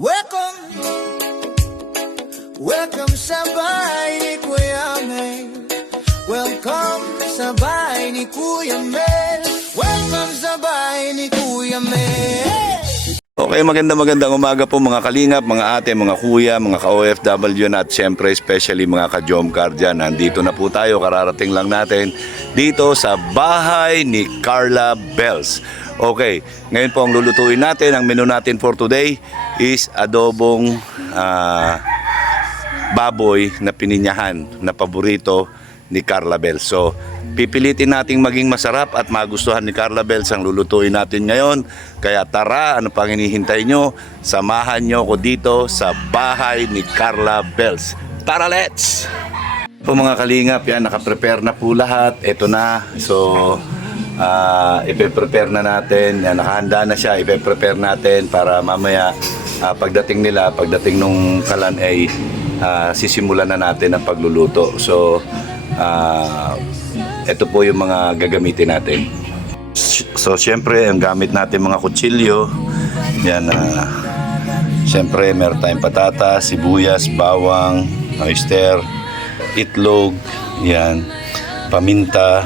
Welcome, welcome sa bahay ni Kuya Mel. Welcome sa bahay ni Kuya Mel. Welcome sa bahay ni Kuya Mel. Okay, magandang umaga po mga kalingap, mga ate, mga kuya, mga ka-OFW na at syempre especially mga ka-Jomcar dyan. Nandito na po tayo, kararating lang natin dito sa bahay ni Carla Bells. Okay, ngayon po ang lulutuin natin, ang menu natin for today is adobong baboy na pininyahan na paborito ni Carla Bells. So, pipilitin nating maging masarap at magustuhan ni Carla Bells ang lulutuin natin ngayon. Kaya tara, ano pang hinihintay nyo? Samahan nyo ko dito sa bahay ni Carla Bells. Tara, let's! Po mga kalingap, yan, nakaprepare na po lahat. Ito na. So, ipe-prepare na natin. Yan, nakahanda na siya. Ipe-prepare natin para mamaya pagdating nung kalan ay sisimulan na natin ang pagluluto. So, ito po yung mga gagamitin natin. So syempre ang gamit natin mga kutsilyo. Yan, syempre meron tayong patatas, sibuyas, bawang, oyster, itlog, yan, paminta,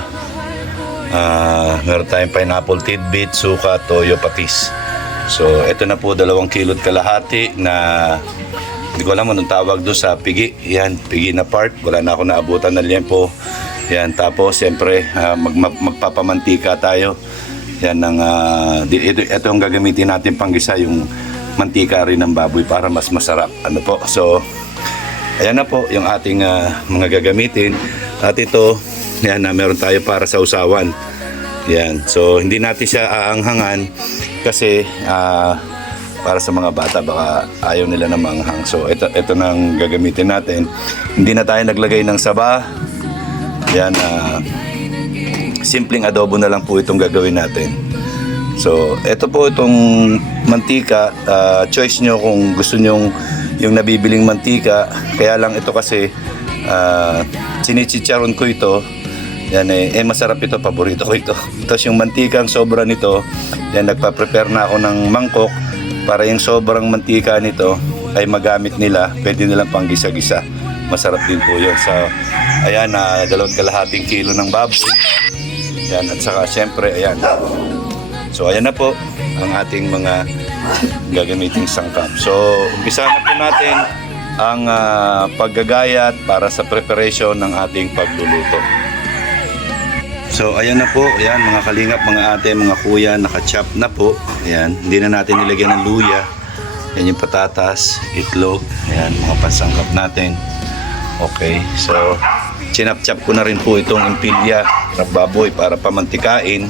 meron tayong pineapple tidbit, suka, toyo, patis. So ito na po 2 kilod kalahati na hindi ko alam anong tawag doon sa pigi. Yan, pigi na part. Wala na ako naabutan na liempo. Yan, tapos siyempre magpapamantika tayo. Yan ang ito ang gagamitin natin panggisa, yung mantika rin ng baboy para mas masarap. Ano po? So ayan na po yung ating mga gagamitin. At ito, yan na meron tayo para sa usawan. Yan. So hindi natin siya aanghangan kasi para sa mga bata baka ayaw nila na manghang. So ito nang gagamitin natin. Hindi na tayo naglagay ng saba. Yan, simpleng adobo na lang po itong gagawin natin. So ito po itong mantika, choice nyo kung gusto nyo yung nabibiling mantika. Kaya lang ito kasi sinichicharon ko ito. Yan masarap ito, paborito ko ito. Tapos yung mantikang sobra nito, yan, nagpa-prepare na ako ng mangkok para yung sobrang mantika nito ay magamit nila, pwede nilang pang gisa-gisa. Masarap din po yun. So, ayan, 2.5 kilo ng baboy. Yan, at saka syempre, ayan. So, ayan na po ang ating mga gagamiting sangkap. So, umpisa na po natin ang paggagayat para sa preparation ng ating pagluluto. So ayan na po, ayan mga kalingap, mga ate, mga kuya, naka-chop na po. Ayan, hindi na natin nilagyan ng luya. Ayan yung patatas, itlog, ayan mga pansangkap natin. Okay, so chinap-chop ko na rin po itong impilya ng baboy para pamantikain.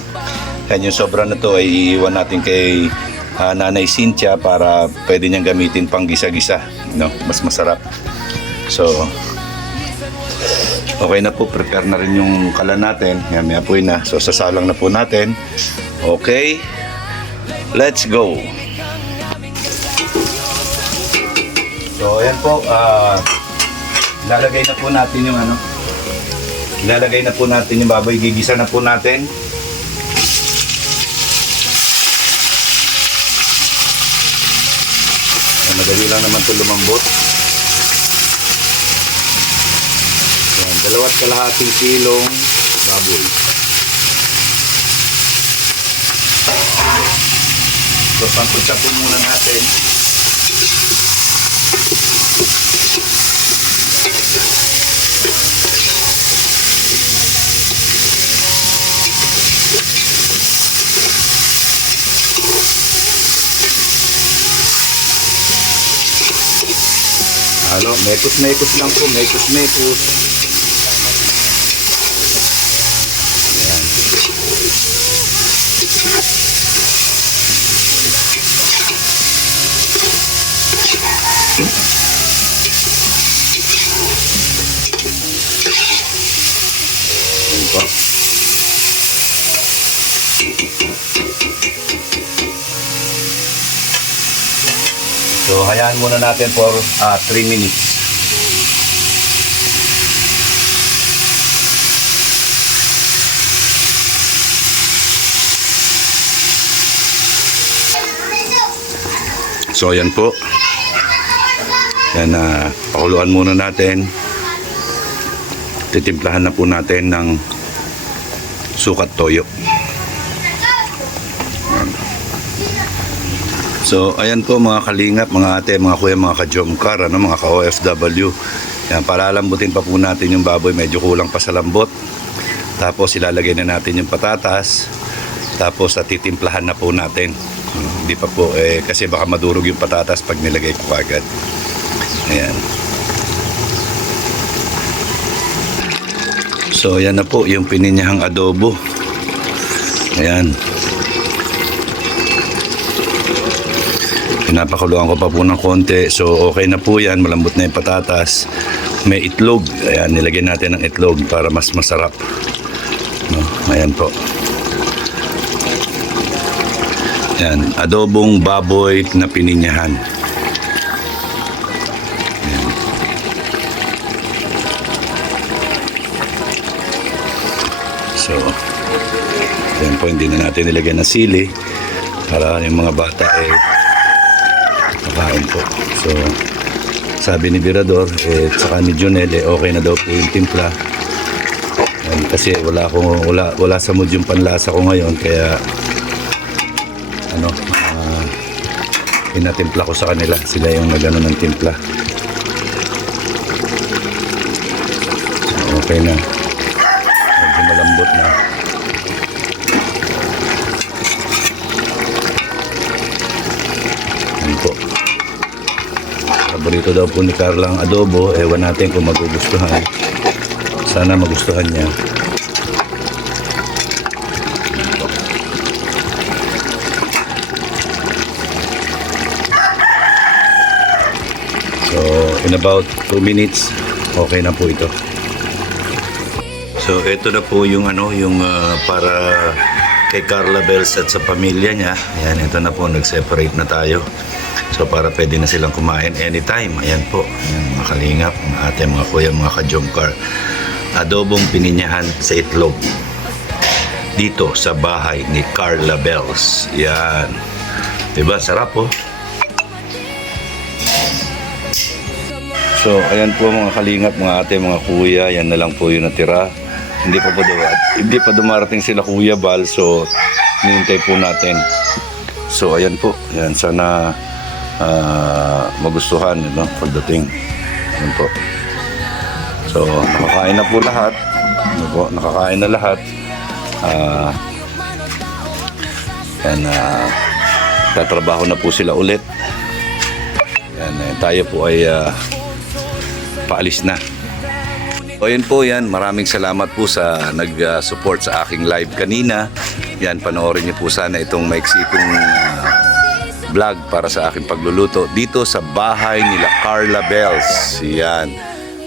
Ayan yung sobra na to ay iiwan natin kay Nanay Cynthia para pwede niyang gamitin pang gisa-gisa, no? Mas masarap. So okay na po, prepare na rin yung kalan natin. Yan, may apoy na. So, sasalang na po natin. Okay. Let's go. So, ayan po. Ilalagay na po natin yung ilalagay na po natin yung baboy. Gigisa na po natin. Yan, madali lang naman ito lumambot. 2.5 kilong baboy. So, pangkutsa po muna natin. Mekos-mekos lang po, mekos-mekos. So hayaan muna natin for 3 minutes. So ayan po. Yan, pakuluan muna natin. Titimplahan na po natin ng sukat toyo. Yan. So, ayan po mga kalingap, mga ate, mga kuya, mga ka-jomcar, mga ka-OFW. Yan, para lambutin pa po natin yung baboy, medyo kulang pa sa lambot. Tapos ilalagay na natin yung patatas. Tapos titimplahan na po natin. Hindi pa po, kasi baka madurog yung patatas pag nilagay ko agad. Ayan. So, ayan na po yung pininyahang adobo. Ayan. Pinapakuluan ko pa po ng konti. So, okay na po yan. Malambot na yung patatas. May itlog. Ayan, nilagyan natin ng itlog para mas masarap. No? Ayan po. Ayan, adobong baboy na pininyahan. Ayan. So, ayan po, hindi na natin nilagyan ng sili para yung mga bata makain po. So, sabi ni Virador saka ni Jonel okay na daw po yung timpla. Kasi wala sa mood yung panlasa ko ngayon, kaya pinatimpla ko sa kanila, sila yung nagano ng timpla. So, okay na, medyo malambot na. Yan po, paborito daw po ni Carla ang adobo. Ewan natin kung magugustuhan, sana magustuhan niya. So, in about 2 minutes, okay na po ito. So, ito na po yung para kay Carla Bells at sa pamilya niya. Ayan, ito na po, nag-separate na tayo. So, para pwede na silang kumain anytime. Ayan po, ayan, mga kalingap, mga ate, mga kuya, mga ka-jomcar. Adobong pininyahan sa itlog. Dito sa bahay ni Carla Bells. Yan. Diba, sarap po. So, ayan po mga kalingap, mga ate, mga kuya, yan na lang po yung natira. Hindi pa dumarating sila Kuya Bal, so hinihintay po natin. So, ayan po, ayan, sana magustuhan, pagdating. Ayan po. So, nakakain na po lahat. Nakakain na lahat. Tatrabaho na po sila ulit. Ayan, tayo po ay paalis na. O yun po yan, maraming salamat po sa nag-support sa aking live kanina. Yan, panoorin niyo po sana itong maiksikong vlog para sa aking pagluluto dito sa bahay nila Carla Bells. Yan.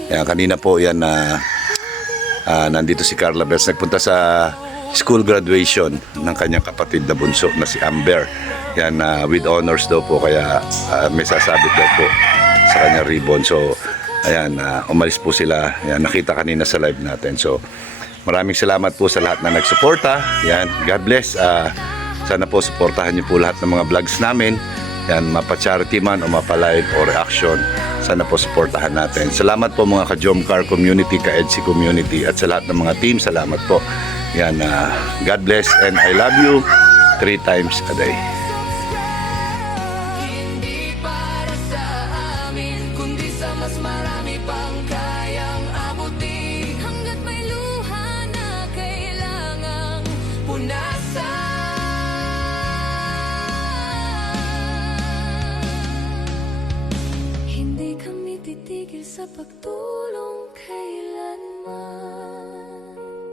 Yan, kanina po yan nandito si Carla Bells. Nagpunta sa school graduation ng kanyang kapatid na bunso na si Amber. Yan, with honors daw po, kaya may sasabit daw po sa kanyang ribbon. So, ayan, umalis po sila. Ayan, nakita kanina sa live natin. So, maraming salamat po sa lahat na nagsuporta. Ayan, God bless. Sana po suportahan niyo po lahat ng mga vlogs namin. Ayan, mapa-charity man o mapa-live o reaction. Sana po suportahan natin. Salamat po mga ka-Jomcar community, ka-EDC community, at sa lahat ng mga team. Salamat po. Ayan, God bless and I love you 3 times a day. Mas marami pang kayang abutin, hanggat may luha na kailangang punasan. Hindi kami titigil sa pagtulong kailanman.